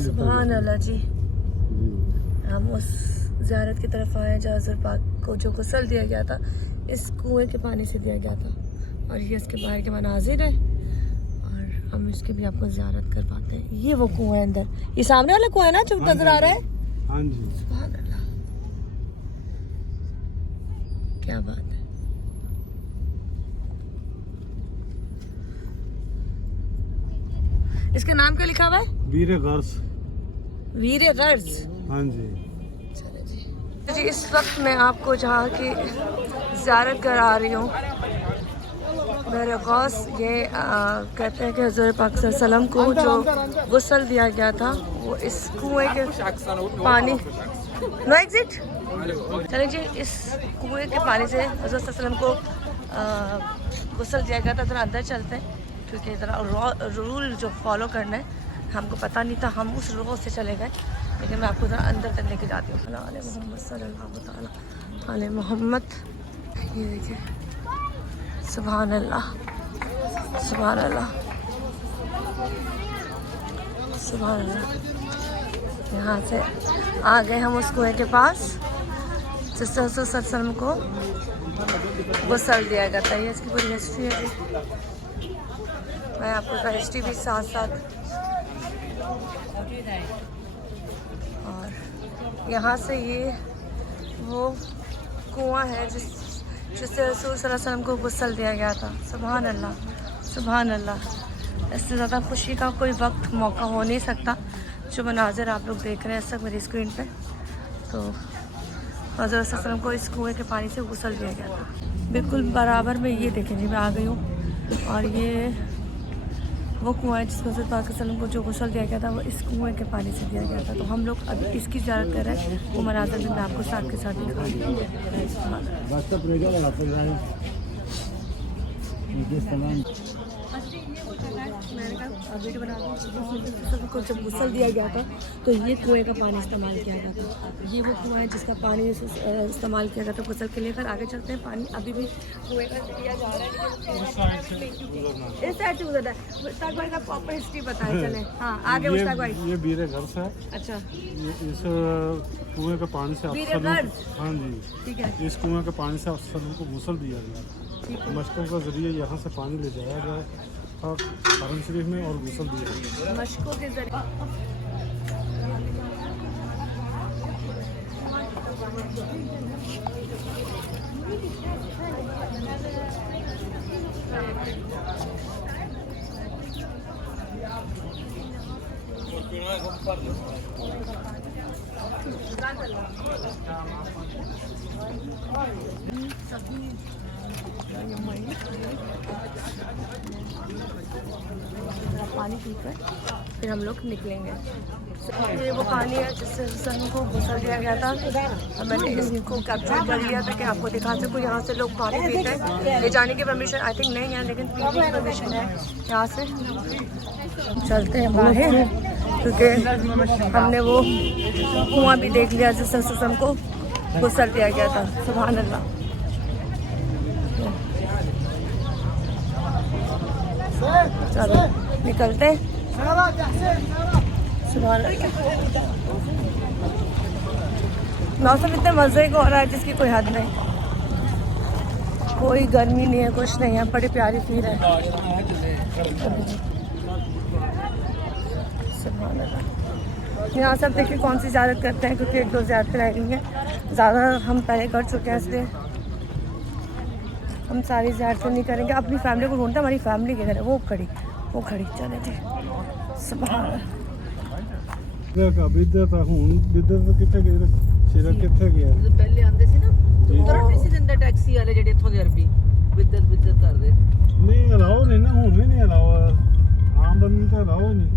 सुभान अल्लाह जी। हम उस ज़ियारत की तरफ आए जहाँ हज़रत पाक को जो गुस्ल दिया गया था इस कुएं के पानी से दिया गया था, और ये इसके बाहर के मनाजिर है और हम इसकी भी आपको ज़ियारत कर पाते हैं। ये वो कुआं है अंदर, ये सामने वाला कुआं है ना जो नजर आ रहा है। हाँ जी, सुभान अल्लाह, क्या बात है। इसका नाम क्या लिखा हुआ है? वीर गर्स। वीर गर्स। हाँ जी। चले जी। जी इस वक्त मैं आपको जहाँ की ज़ियारत करा रही हूँ, मेरे गौस, ये कहते हैं कि हज़रत पाक सल्लल्लाहु अलैहि वसल्लम को जो गुस्ल दिया गया था वो इस कुएं के पानी, नो एग्जिट। चले जी, इस कुएं के पानी से हज़रत सल्लल्लाहु अलैहि वसल्लम को गुस्ल दिया गया था। ज़रा अंदर चलते हैं क्योंकि ज़रा रूल जो फॉलो करना है हमको पता नहीं था, हम उस रूल से चले गए, लेकिन मैं आपको ज़रा अंदर तक लेके जाती हूँ। मोहम्मद सल्लल्लाहु तआला अलैहि मोहम्मद। ये देखिए, सुभान अल्लाह, सुभान अल्लाह, सुभान अल्लाह। यहाँ से आ गए हम उस कुएं के पास जिससे रसूल सल्लल्लाहु अलैहि वसल्लम को गुस्ल दिया गया था। ये इसकी पूरी हिस्ट्री है जी, मैं आपको इसका हिस्ट्री भी साथ साथ, और यहाँ से ये वो कुआं है जिससे रसूल सल्लल्लाहु अलैहि वसल्लम को गुस्ल दिया गया था। सुभान अल्लाह, सुभान अल्लाह। इससे ज़्यादा खुशी का कोई वक्त मौका हो नहीं सकता। जो मनाज़िर आप लोग देख रहे हैं इस वक्त मेरी स्क्रीन पे, तो हज़रत सल्लल्लाहु अलैहि वसल्लम को इस कुएं के पानी से गुस्ल दिया गया था। बिल्कुल बराबर में ये देखें जी, मैं आ गई हूँ और ये वो कुआं है जिसमें हज़रत पाक सल्लल्लाहु अलैहि वसल्लम को जो गुस्ल दिया गया था वो इस कुएं के पानी से दिया गया था। तो हम लोग अभी इसकी ज़ियारत कर रहे हैं, वो मनाज़िर भी मैं आपको साथ के साथ दिखा रही हूँ। वीडियो बना को जब गुस्ल दिया गया था तो ये कुएं का पानी इस्तेमाल किया गया था। ये वो कुआं है जिसका पानी इस्तेमाल किया गया था गुस्ल के लिए। फिर आगे चलते हैं, पानी अभी भी कुएं का दिया जा रहा है। इस साइड से गुजरता है। मुश्ताक भाई का प्रॉपर हिस्ट्री बताएं चले। हाँ आगे मुश्ताक भाई। ये वीर गर्स है। अच्छा, ये इस कुएं के पानी से वीर गर्स। हाँ जी, ठीक है। इस कुएं के पानी से अफसलों को गुस्ल दिया गया। मशकों का जरिए यहाँ से पानी ले जाया गया और हरम शरीफ में और गुस्ल दिया गया। मशकों के जरिए पानी पीकर फिर हम लोग निकलेंगे। ये वो पानी है जिससे सन को गुस्ल दिया गया था। मैंने इसको कैप्चर कर लिया था कि आपको दिखा सकूँ। यहाँ से लोग पानी पीते हैं। ले जाने की परमिशन आई थिंक नहीं है, लेकिन पीने की परमिशन है। यहाँ से चलते हैं बाहर क्योंकि हमने वो कुआं भी देख लिया जिससे सन को गुस्ल दिया गया था। सुभान अल्लाह। चलो निकलते हैं। सुभान अल्लाह। मौसम इतने मज़े को हो रहा है जिसकी कोई हद नहीं, कोई गर्मी नहीं है, कुछ नहीं है, बड़ी प्यारी फील है। सुभान अल्लाह। यहाँ सब देखिए कौन सी ज़ियारत करते हैं क्योंकि एक दो ज़ियारतें रह गई हैं, ज़्यादा हम पहले कर चुके हैं इसलिए हम सारी ज़ियारतें नहीं करेंगे। अपनी फैमिली को ढूंढते, हमारी फैमिली के घर है, वो खड़ी चले जी। सुभान अल्लाह। बिद्दत हुन बिद्दत किथे गए सिरा किथे गया पहले आंदे सी ना उधर नहीं सी जिंदा टैक्सी वाले जेडे इथों दे अरबी बिद्दत करदे नहीं अलाओ नहीं ना, हुन भी नहीं अलाओ, आम बंदी तो अलाओ नहीं।